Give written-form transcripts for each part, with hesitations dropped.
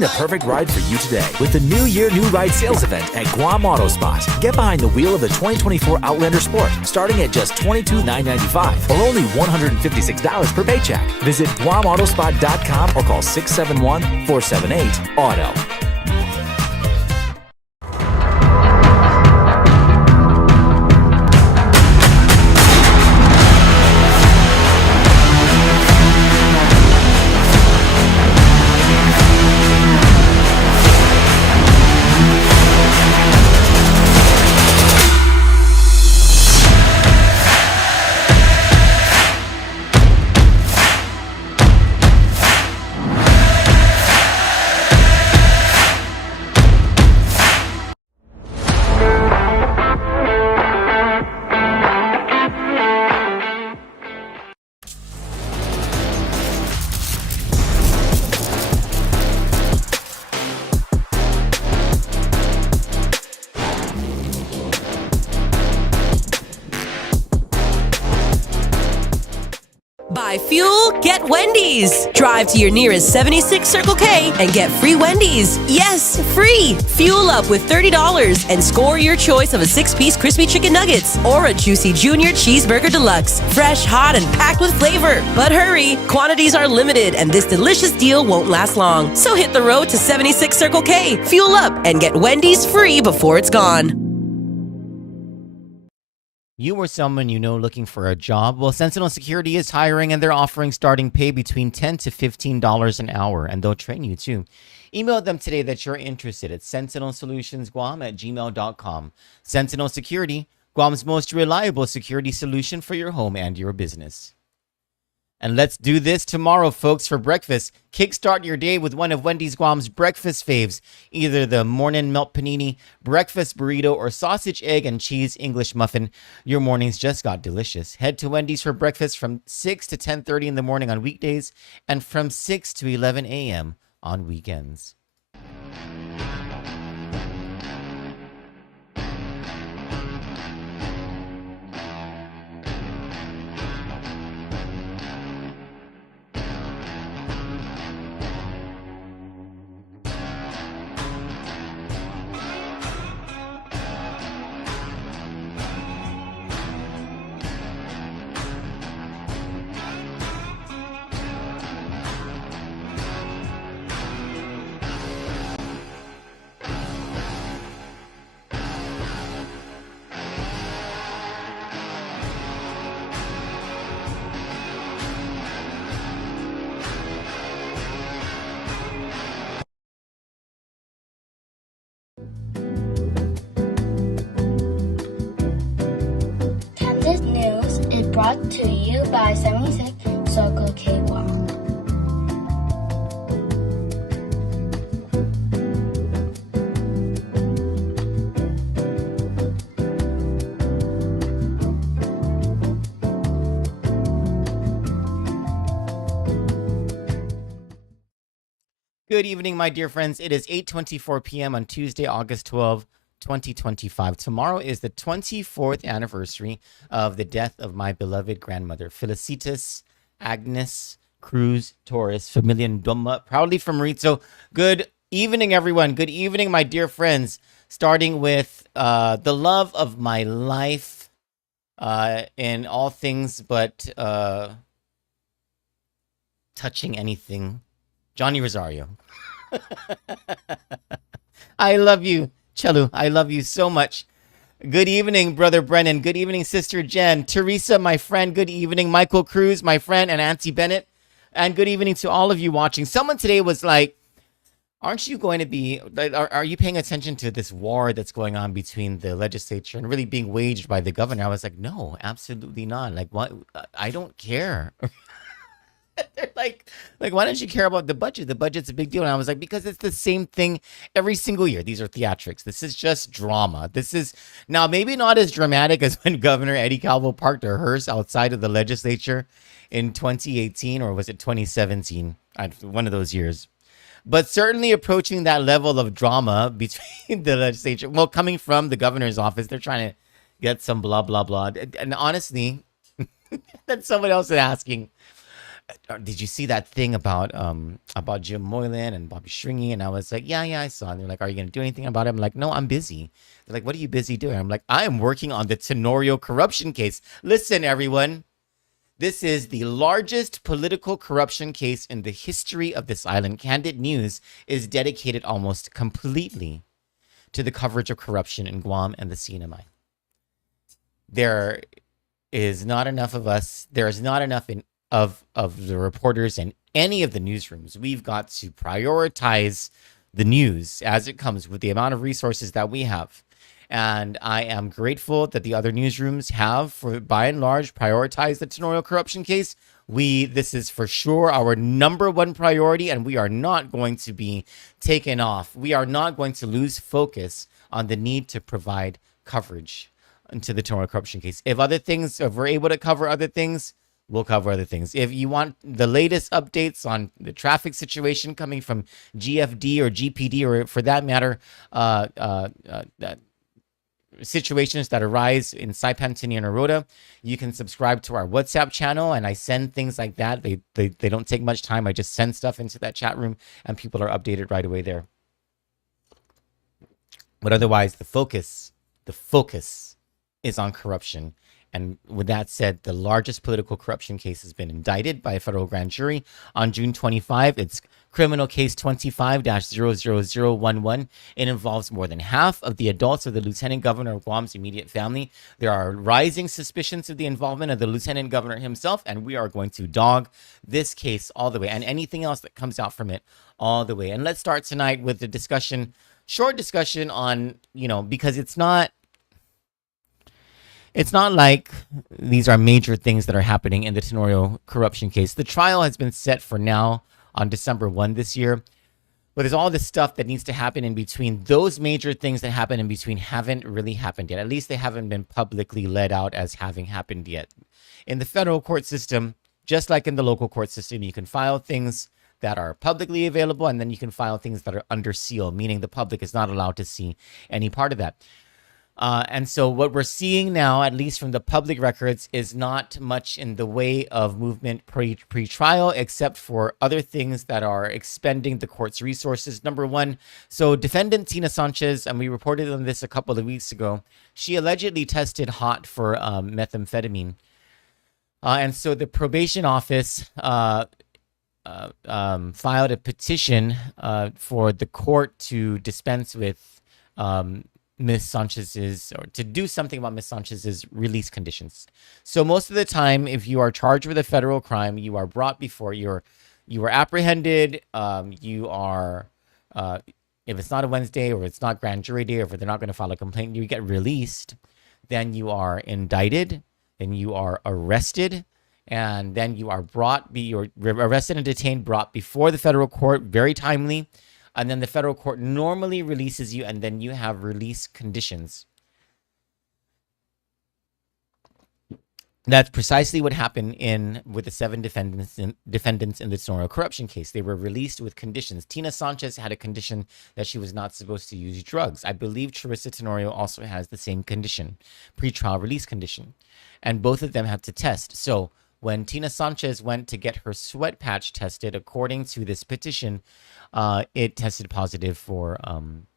Find the perfect ride for you today with the New Year New Ride sales event at Guam Auto Spot. Get behind the wheel of the 2024 Outlander Sport starting at just $22,995 or only $156 per paycheck. Visit GuamAutospot.com or call 671-478-AUTO. Buy fuel, get Wendy's. Drive to your nearest 76 Circle K and get free Wendy's. Yes, free. Fuel up with $30 and score your choice of a 6-piece crispy chicken nuggets or a juicy junior cheeseburger deluxe. Fresh, hot, and packed with flavor. But hurry, quantities are limited and this delicious deal won't last long. So hit the road to 76 Circle K, fuel up, and get Wendy's free before it's gone. You or someone you know looking for a job? Well, Sentinel Security is hiring and they're offering starting pay between $10 to $15 an hour, and they'll train you too. Email them today that you're interested at sentinelsolutionsguam@gmail.com. Sentinel Security, Guam's most reliable security solution for your home and your business. And let's do this tomorrow, folks, for breakfast. Kickstart your day with one of Wendy's Guam's breakfast faves, either the morning melt panini, breakfast burrito, or sausage, egg, and cheese English muffin. Your mornings just got delicious. Head to Wendy's for breakfast from 6 to 10:30 in the morning on weekdays and from 6 to 11 a.m. on weekends. Kandit News is brought to you by 76 Circle K. Good evening, my dear friends. It is 8:24 p.m. on Tuesday, August 12, 2025. Tomorrow is the 24th anniversary of the death of my beloved grandmother, Felicitas Agnes Cruz Torres, Familia Doma, proudly from Rizzo. Good evening, everyone. Good evening, my dear friends. Starting with the love of my life in all things but touching anything. Johnny Rosario. I love you, Chelu. I love you so much. Good evening, Brother Brennan. Good evening, Sister Jen. Teresa, my friend. Good evening, Michael Cruz, my friend, and Auntie Bennett. And good evening to all of you watching. Someone today was like, aren't you going to be, are you paying attention to this war that's going on between the legislature and really being waged by the governor? I was like, no, absolutely not. Like, what? I don't care. They're like, why don't you care about the budget? The budget's a big deal. And I was like, because it's the same thing every single year. These are theatrics. This is just drama. This is now maybe not as dramatic as when Governor Eddie Calvo parked a hearse outside of the legislature in 2018, or was it 2017? One of those years. But certainly approaching that level of drama between the legislature. Well, coming from the governor's office, they're trying to get some blah, blah, blah. And honestly, then someone else is asking, did you see that thing about Jim Moylan and Bobby Stringy? And I was like, yeah, I saw. And they're like, are you gonna do anything about it? I'm like, no, I'm busy. They're like, what are you busy doing? I'm like, I am working on the Tenorio corruption case. Listen, everyone, this is the largest political corruption case in the history of this island. Kandit News is dedicated almost completely to the coverage of corruption in Guam and the CNMI. There is not enough of us. There is not enough of the reporters in any of the newsrooms. We've got to prioritize the news as it comes with the amount of resources that we have. And I am grateful that the other newsrooms have, for by and large, prioritized the Tenorio corruption case. This is for sure our number one priority, and we are not going to be taken off. We are not going to lose focus on the need to provide coverage into the Tenorio corruption case. If we're able to cover other things, we'll cover other things. If you want the latest updates on the traffic situation coming from GFD or GPD, or for that matter, situations that arise in Saipan, Tini, and Aroda, you can subscribe to our WhatsApp channel, and I send things like that. They don't take much time. I just send stuff into that chat room, and people are updated right away there. But otherwise, the focus is on corruption. And with that said, the largest political corruption case has been indicted by a federal grand jury on June 25. It's criminal case 25-00011. It involves more than half of the adults of the Lieutenant Governor of Guam's immediate family. There are rising suspicions of the involvement of the Lieutenant Governor himself, and we are going to dog this case all the way, and anything else that comes out from it all the way. And let's start tonight with the short discussion on, because it's not like these are major things that are happening in the Tenorio corruption case. The trial has been set for now on December 1 this year. But there's all this stuff that needs to happen in between. Those major things that happen in between haven't really happened yet. At least they haven't been publicly let out as having happened yet. In the federal court system, just like in the local court system, you can file things that are publicly available, and then you can file things that are under seal, meaning the public is not allowed to see any part of that. And so what we're seeing now, at least from the public records, is not much in the way of movement pre-trial, except for other things that are expending the court's resources. Number one, so defendant Tina Sanchez, and we reported on this a couple of weeks ago, she allegedly tested hot for methamphetamine. And so the probation office filed a petition for the court to dispense with Miss Sanchez's, or to do something about Miss Sanchez's release conditions. So most of the time, if you are charged with a federal crime, you are brought before, you are apprehended, you are, if it's not a Wednesday, or it's not grand jury day, or if they're not going to file a complaint, you get released, then you are indicted, then you are arrested, and then you are you're arrested and detained, brought before the federal court, very timely. And then the federal court normally releases you, and then you have release conditions. That's precisely what happened with the 7 defendants in the Tenorio corruption case. They were released with conditions. Tina Sanchez had a condition that she was not supposed to use drugs. I believe Charissa Tenorio also has the same condition, pretrial release condition. And both of them had to test. So when Tina Sanchez went to get her sweat patch tested, according to this petition, it tested positive for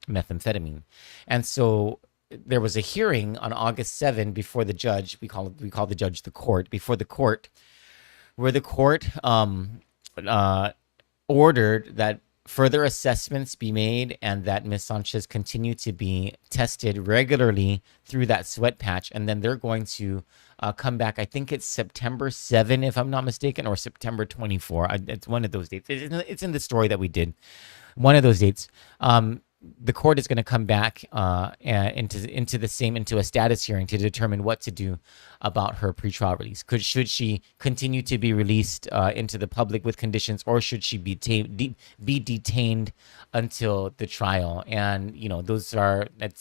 methamphetamine. And so there was a hearing on August 7 before the judge. We call the judge the court, before the court, where the court ordered that further assessments be made and that Ms. Sanchez continue to be tested regularly through that sweat patch. And then they're going to come back. I think it's September 7, if I'm not mistaken, or September 24. It's one of those dates. It's in the story that we did. One of those dates. The court is going to come back into a status hearing to determine what to do about her pretrial release. Should she continue to be released into the public with conditions, or should she be detained until the trial? And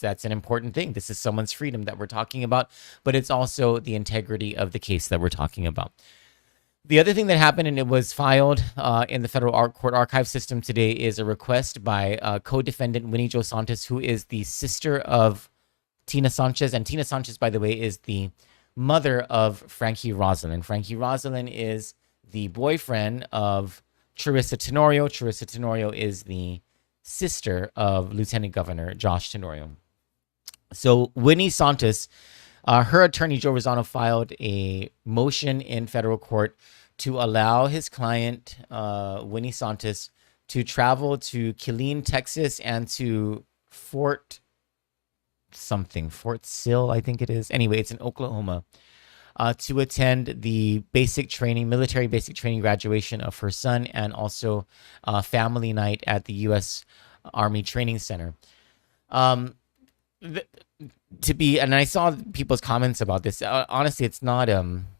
that's an important thing. This is someone's freedom that we're talking about, but it's also the integrity of the case that we're talking about. The other thing that happened, and it was filed in the federal court archive system today, is a request by co-defendant Winnie Jo Santos, who is the sister of Tina Sanchez. And Tina Sanchez, by the way, is the mother of Frankie Rosalind. Frankie Rosalind is the boyfriend of Charissa Tenorio. Charissa Tenorio is the sister of Lieutenant Governor Josh Tenorio. So Winnie Santos, her attorney Joe Rosano filed a motion in federal court to allow his client, Winnie Santos, to travel to Killeen, Texas, and to Fort Sill, I think it is. Anyway, it's in Oklahoma, to attend the military basic training graduation of her son, and also family night at the U.S. Army Training Center. And I saw people's comments about this. Honestly, it's not,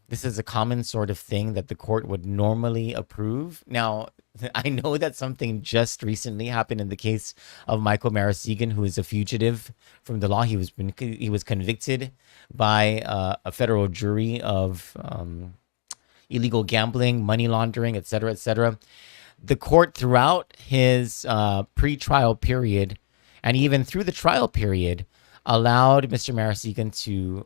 this is a common sort of thing that the court would normally approve. Now, I know that something just recently happened in the case of Michael Marasegan, who is a fugitive from the law. He was convicted by a federal jury of illegal gambling, money laundering, et cetera, et cetera. The court, throughout his pre-trial period, and even through the trial period, allowed Mr. Marasegan to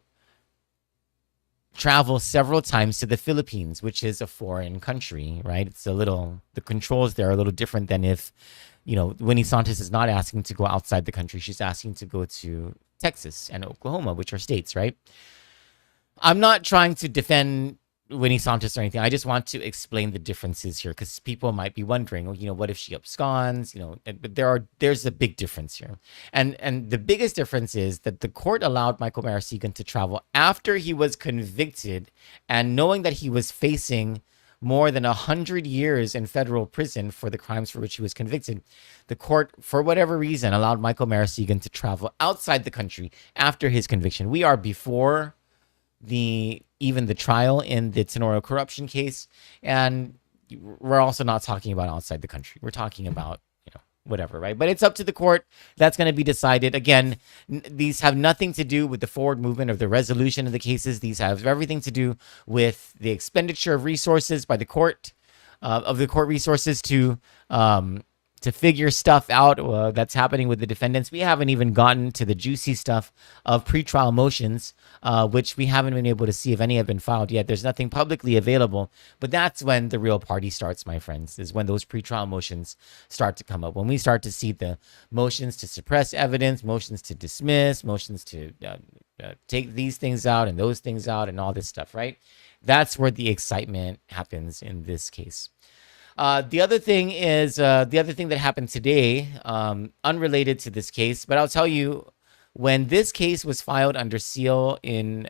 travel several times to the Philippines, which is a foreign country, right? The controls there are a little different than if, Winnie Santos is not asking to go outside the country. She's asking to go to Texas and Oklahoma, which are states, right? I'm not trying to defend Winnie Santos or anything. I just want to explain the differences here, because people might be wondering, what if she absconds? But there's a big difference here. And the biggest difference is that the court allowed Michael Marasegan to travel after he was convicted, and knowing that he was facing more than 100 years in federal prison for the crimes for which he was convicted. The court, for whatever reason, allowed Michael Marasegan to travel outside the country after his conviction. We are before even the trial in the Tenorio corruption case, and we're also not talking about outside the country. We're talking about whatever, right? But it's up to the court. That's going to be decided. Again, these have nothing to do with the forward movement of the resolution of the cases. These have everything to do with the expenditure of resources by the court, of the court resources to figure stuff out that's happening with the defendants. We haven't even gotten to the juicy stuff of pretrial motions, which we haven't been able to see if any have been filed yet. There's nothing publicly available, but that's when the real party starts, my friends, is when those pretrial motions start to come up. When we start to see the motions to suppress evidence, motions to dismiss, motions to take these things out and those things out and all this stuff, right? That's where the excitement happens in this case. The other thing that happened today, unrelated to this case, but I'll tell you, when this case was filed under seal in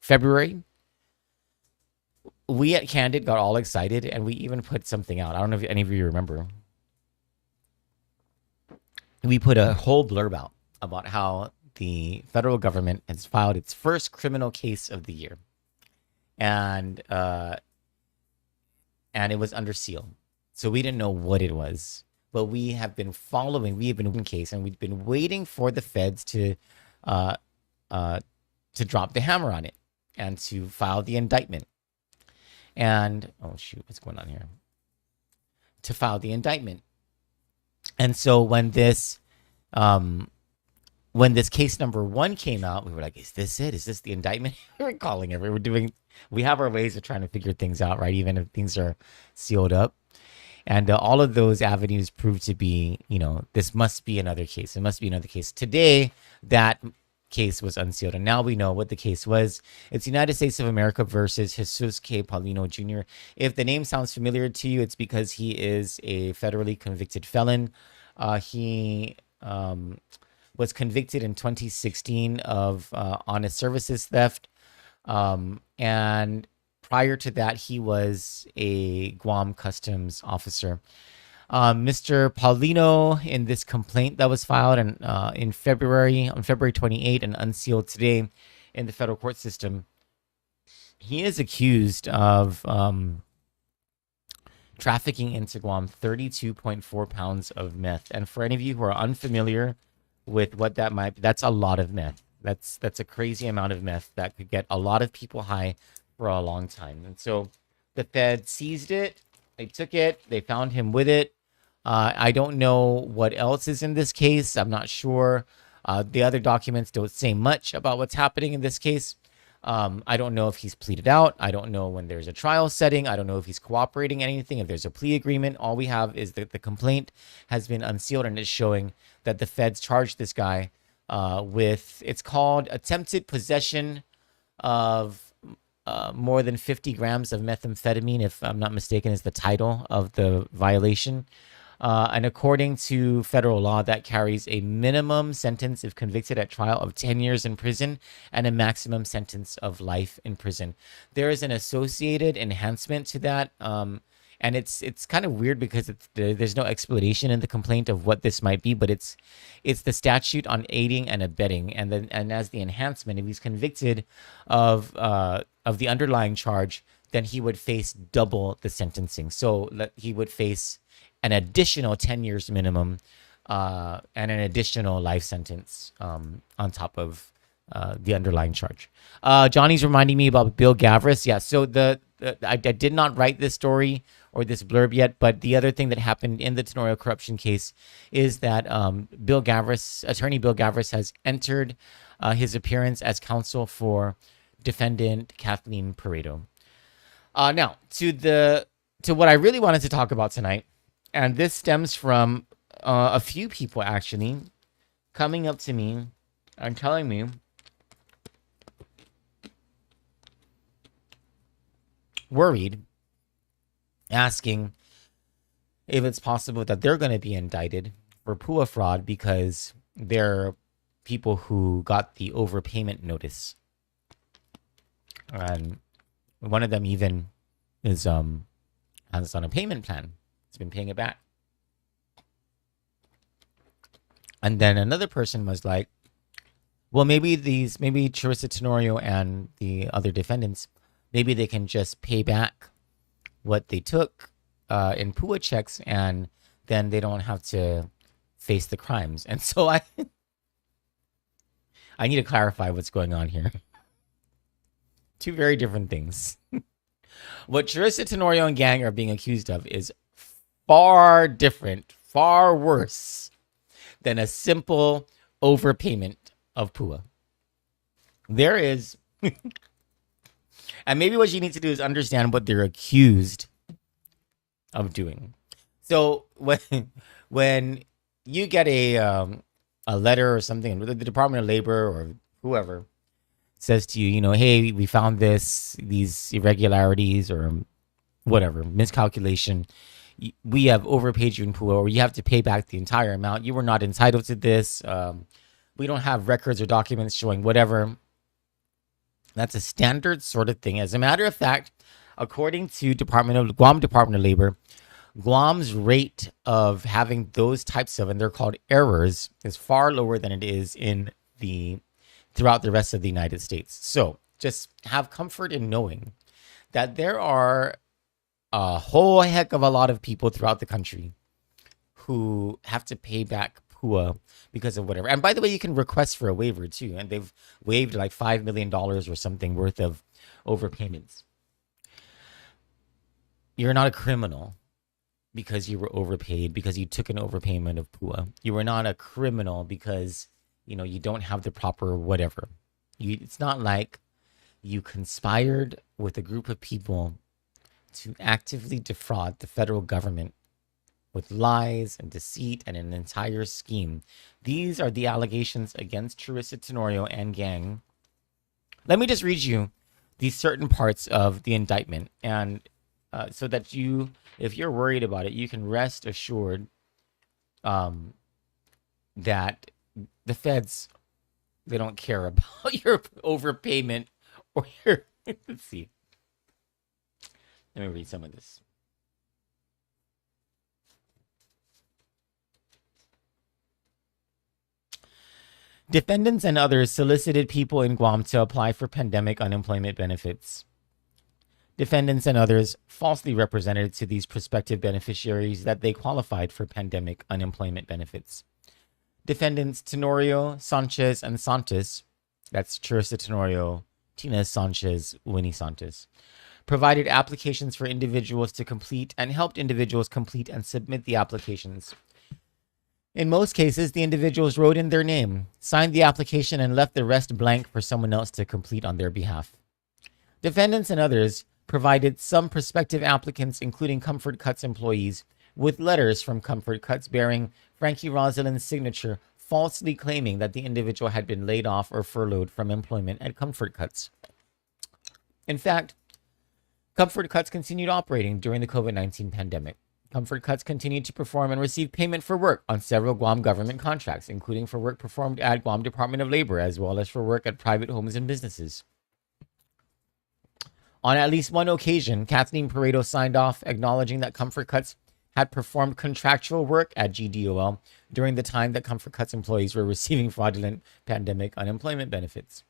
February, we at Kandit got all excited, and we even put something out. I don't know if any of you remember. We put a whole blurb out about how the federal government has filed its first criminal case of the year. And it was under seal. So we didn't know what it was, but we have been in case, and we've been waiting for the feds to drop the hammer on it and to file the indictment. And, oh shoot, what's going on here? To file the indictment. And so when this case number 1 came out, we were like, is this it? Is this the indictment? We were calling it. We have our ways of trying to figure things out, right? Even if things are sealed up. And all of those avenues proved to be, this must be another case. It must be another case. Today, that case was unsealed. And now we know what the case was. It's United States of America versus Jesus K. Paulino Jr. If the name sounds familiar to you, it's because he is a federally convicted felon. He was convicted in 2016 of honest services theft. And prior to that, he was a Guam Customs officer. Mr. Paulino, in this complaint that was filed on February 28 and unsealed today in the federal court system, he is accused of trafficking into Guam 32.4 pounds of meth. And for any of you who are unfamiliar with what that might be, that's a lot of meth. That's a crazy amount of meth that could get a lot of people high for a long time. And so the Fed seized it. They took it. They found him with it. I don't know what else is in this case. I'm not sure. The other documents don't say much about what's happening in this case. I don't know if he's pleaded out. I don't know when there's a trial setting. I don't know if he's cooperating anything, if there's a plea agreement. All we have is that the complaint has been unsealed and is showing that the feds charged this guy with, it's called attempted possession of more than 50 grams of methamphetamine, if I'm not mistaken, is the title of the violation. And according to federal law, that carries a minimum sentence if convicted at trial of 10 years in prison and a maximum sentence of life in prison. There is an associated enhancement to that. And it's kind of weird because there's no explanation in the complaint of what this might be, but it's the statute on aiding and abetting, and as the enhancement, if he's convicted of the underlying charge, then he would face double the sentencing. So he would face an additional 10 years minimum and an additional life sentence on top of the underlying charge. Johnny's reminding me about Bill Gavris. Yeah, so I did not write this story or this blurb yet, but the other thing that happened in the Tenorio corruption case is that attorney Bill Gavris has entered his appearance as counsel for defendant Kathleen Pareto. Now, to what I really wanted to talk about tonight, and this stems from a few people actually coming up to me and telling me worried, asking if it's possible that they're going to be indicted for PUA fraud because they're people who got the overpayment notice. And one of them even is has on a payment plan. It's been paying it back. And then another person was like, well, maybe Charissa Tenorio and the other defendants, maybe they can just pay back what they took in PUA checks, and then they don't have to face the crimes. And so I need to clarify what's going on here. Two very different things. What Charissa Tenorio and gang are being accused of is far different, far worse than a simple overpayment of PUA. There is... And maybe what you need to do is understand what they're accused of doing. So when you get a letter or something, the Department of Labor or whoever says to you, hey, we found these irregularities or whatever, miscalculation. We have overpaid you in PUA, or you have to pay back the entire amount. You were not entitled to this. We don't have records or documents showing whatever. That's a standard sort of thing. As a matter of fact, according to Guam Department of Labor, Guam's rate of having those types of, and they're called errors, is far lower than it is throughout the rest of the United States. So just have comfort in knowing that there are a whole heck of a lot of people throughout the country who have to pay back PUA because of whatever. And by the way, you can request for a waiver too. And they've waived like $5 million or something worth of overpayments. You're not a criminal because you were overpaid, because you took an overpayment of PUA. You were not a criminal because, you don't have the proper whatever. It's not like you conspired with a group of people to actively defraud the federal government with lies and deceit and an entire scheme. These are the allegations against Charissa Tenorio and gang. Let me just read you these certain parts of the indictment, and so that if you're worried about it, you can rest assured that the feds, they don't care about your overpayment or your... Let's see. Let me read some of this. Defendants and others solicited people in Guam to apply for pandemic unemployment benefits. Defendants and others falsely represented to these prospective beneficiaries that they qualified for pandemic unemployment benefits. Defendants Tenorio, Sanchez, and Santos, that's Charissa Tenorio, Tina Sanchez, Winnie Santos, provided applications for individuals to complete and helped individuals complete and submit the applications. In most cases, the individuals wrote in their name, signed the application, and left the rest blank for someone else to complete on their behalf. Defendants and others provided some prospective applicants, including Comfort Cuts employees, with letters from Comfort Cuts bearing Frankie Rosalind's signature, falsely claiming that the individual had been laid off or furloughed from employment at Comfort Cuts. In fact, Comfort Cuts continued operating during the COVID-19 pandemic. Comfort Cuts continued to perform and receive payment for work on several Guam government contracts, including for work performed at Guam Department of Labor, as well as for work at private homes and businesses. On at least one occasion, Kathleen Pareto signed off acknowledging that Comfort Cuts had performed contractual work at GDOL during the time that Comfort Cuts employees were receiving fraudulent pandemic unemployment benefits.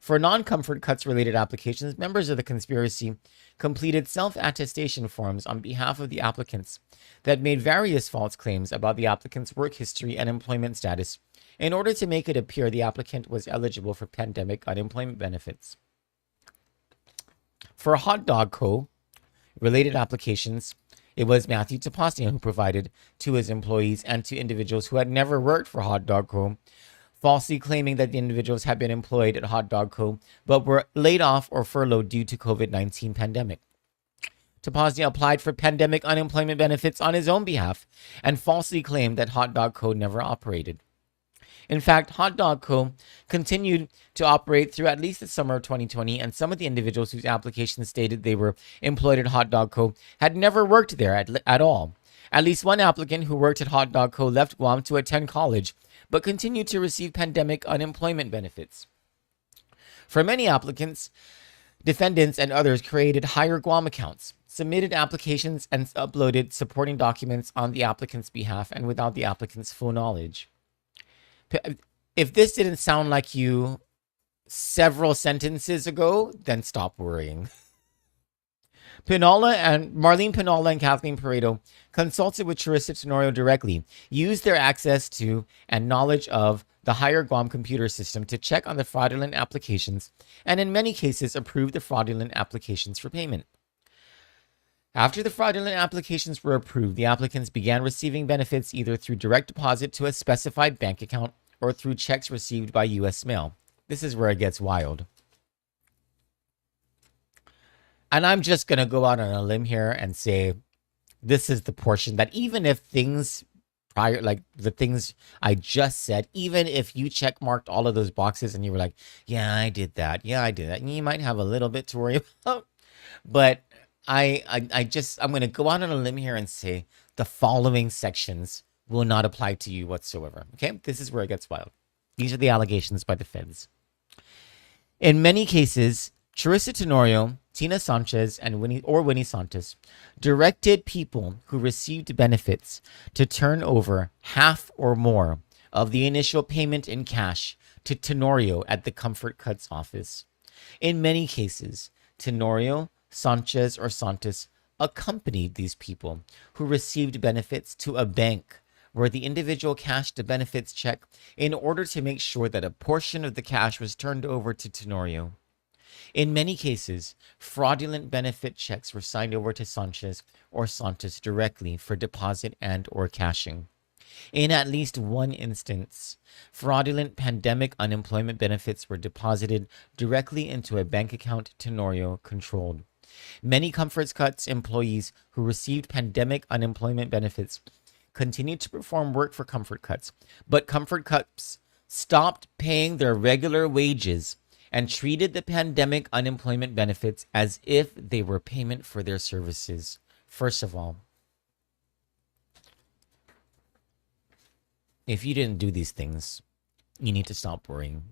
For non-Comfort Cuts related applications, members of the conspiracy completed self-attestation forms on behalf of the applicants that made various false claims about the applicant's work history and employment status in order to make it appear the applicant was eligible for pandemic unemployment benefits. For Hot Dog Co. related applications, it was Matthew Tapasnia who provided to his employees and to individuals who had never worked for Hot Dog Co., falsely claiming that the individuals had been employed at Hot Dog Co., but were laid off or furloughed due to COVID-19 pandemic. Tapasnia applied for pandemic unemployment benefits on his own behalf and falsely claimed that Hot Dog Co. never operated. In fact, Hot Dog Co. continued to operate through at least the summer of 2020, and some of the individuals whose applications stated they were employed at Hot Dog Co. had never worked there at all. At least one applicant who worked at Hot Dog Co. left Guam to attend college, but continued to receive pandemic unemployment benefits. For many applicants, defendants and others created higher Guam accounts, submitted applications, and uploaded supporting documents on the applicant's behalf and without the applicant's full knowledge. If this didn't sound like you several sentences ago, then stop worrying. Marlene Pinola and Kathleen Pareto consulted with Charissa Tenorio directly, used their access to and knowledge of the higher Guam computer system to check on the fraudulent applications, and in many cases approved the fraudulent applications for payment. After the fraudulent applications were approved, the applicants began receiving benefits either through direct deposit to a specified bank account or through checks received by U.S. mail. This is where it gets wild. And I'm just going to go out on a limb here and say this is the portion that even if things prior, like the things I just said, even if you check marked all of those boxes and you were like, yeah, I did that. Yeah, I did that. And you might have a little bit to worry about. But I'm going to go out on a limb here and say the following sections will not apply to you whatsoever. Okay, this is where it gets wild. These are the allegations by the feds. In many cases, Charissa Tenorio, Tina Sanchez, and Winnie Santos directed people who received benefits to turn over half or more of the initial payment in cash to Tenorio at the Comfort Cuts office. In many cases, Tenorio, Sanchez, or Santos accompanied these people who received benefits to a bank where the individual cashed the benefits check in order to make sure that a portion of the cash was turned over to Tenorio. In many cases, fraudulent benefit checks were signed over to Sanchez or Santos directly for deposit and or cashing. In at least one instance, fraudulent pandemic unemployment benefits were deposited directly into a bank account Tenorio controlled. Many Comfort Cuts employees who received pandemic unemployment benefits continued to perform work for Comfort Cuts, but Comfort Cuts stopped paying their regular wages and treated the pandemic unemployment benefits as if they were payment for their services. First of all, if you didn't do these things, you need to stop worrying.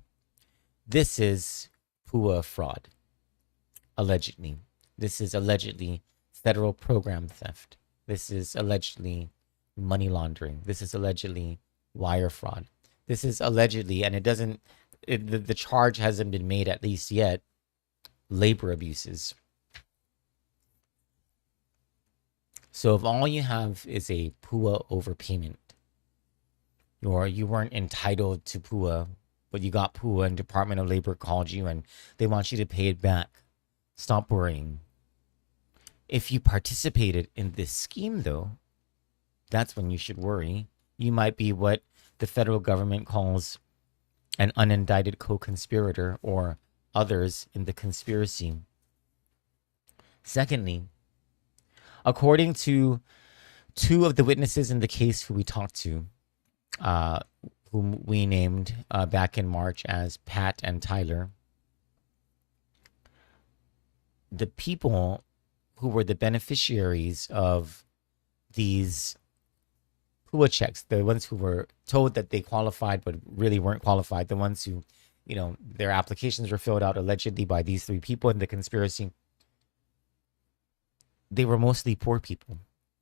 This is PUA fraud, allegedly. This is allegedly federal program theft. This is allegedly money laundering. This is allegedly wire fraud. This is allegedly, and the charge hasn't been made at least yet, labor abuses. So if all you have is a PUA overpayment, or you weren't entitled to PUA, but you got PUA and Department of Labor called you and they want you to pay it back, stop worrying. If you participated in this scheme, though, that's when you should worry. You might be what the federal government calls an unindicted co-conspirator or others in the conspiracy. Secondly, according to two of the witnesses in the case who we talked to, whom we named back in March as Pat and Tyler, the people who were the beneficiaries of these PUA checks, the ones who were told that they qualified but really weren't qualified, the ones who, their applications were filled out allegedly by these three people in the conspiracy, they were mostly poor people,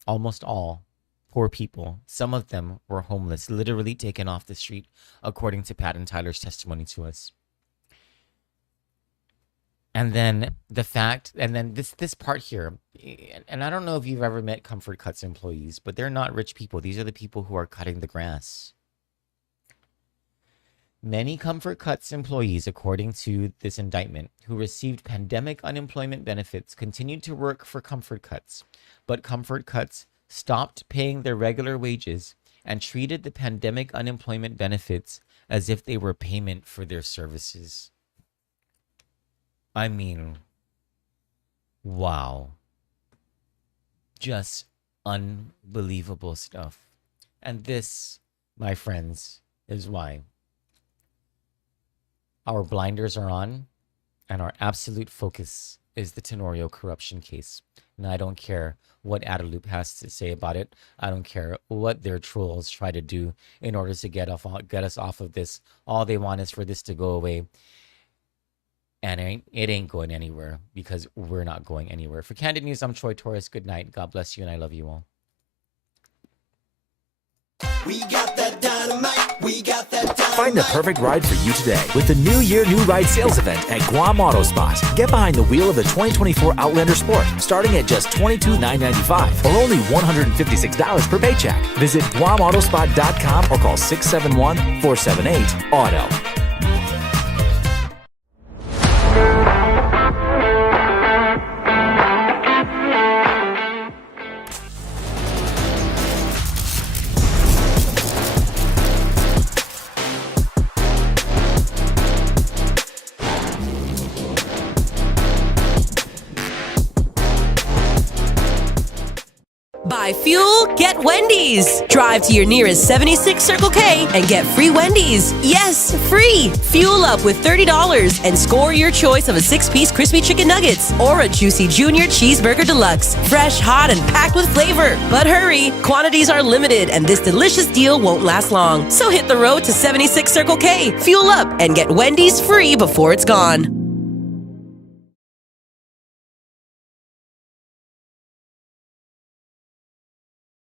almost all poor people. Some of them were homeless, literally taken off the street, according to Pat and Tyler's testimony to us. And then this part here, and I don't know if you've ever met Comfort Cuts employees, but they're not rich people. These are the people who are cutting the grass. Many Comfort Cuts employees, according to this indictment, who received pandemic unemployment benefits continued to work for Comfort Cuts, but Comfort Cuts stopped paying their regular wages and treated the pandemic unemployment benefits as if they were payment for their services. I mean, wow. Just unbelievable stuff. And this, my friends, is why our blinders are on and our absolute focus is the Tenorio corruption case. And I don't care what Adaloop has to say about it. I don't care what their trolls try to do in order to get us off of this. All they want is for this to go away. And it ain't going anywhere because we're not going anywhere. For Kandit News, I'm Troy Torres. Good night. God bless you, and I love you all. We got that dynamite. We got that dynamite. Find the perfect ride for you today with the New Year New Ride sales event at Guam Auto Spot. Get behind the wheel of the 2024 Outlander Sport, starting at just $22,995 or only $156 per paycheck. Visit GuamAutospot.com or call 671-478-AUTO. Buy fuel, get Wendy's. Drive to your nearest 76 Circle K and get free Wendy's. Yes, free. Fuel up with $30 and score your choice of a 6-piece crispy chicken nuggets or a juicy junior cheeseburger deluxe. Fresh, hot, and packed with flavor. But hurry, quantities are limited and this delicious deal won't last long. So hit the road to 76 Circle K, fuel up, and get Wendy's free before it's gone.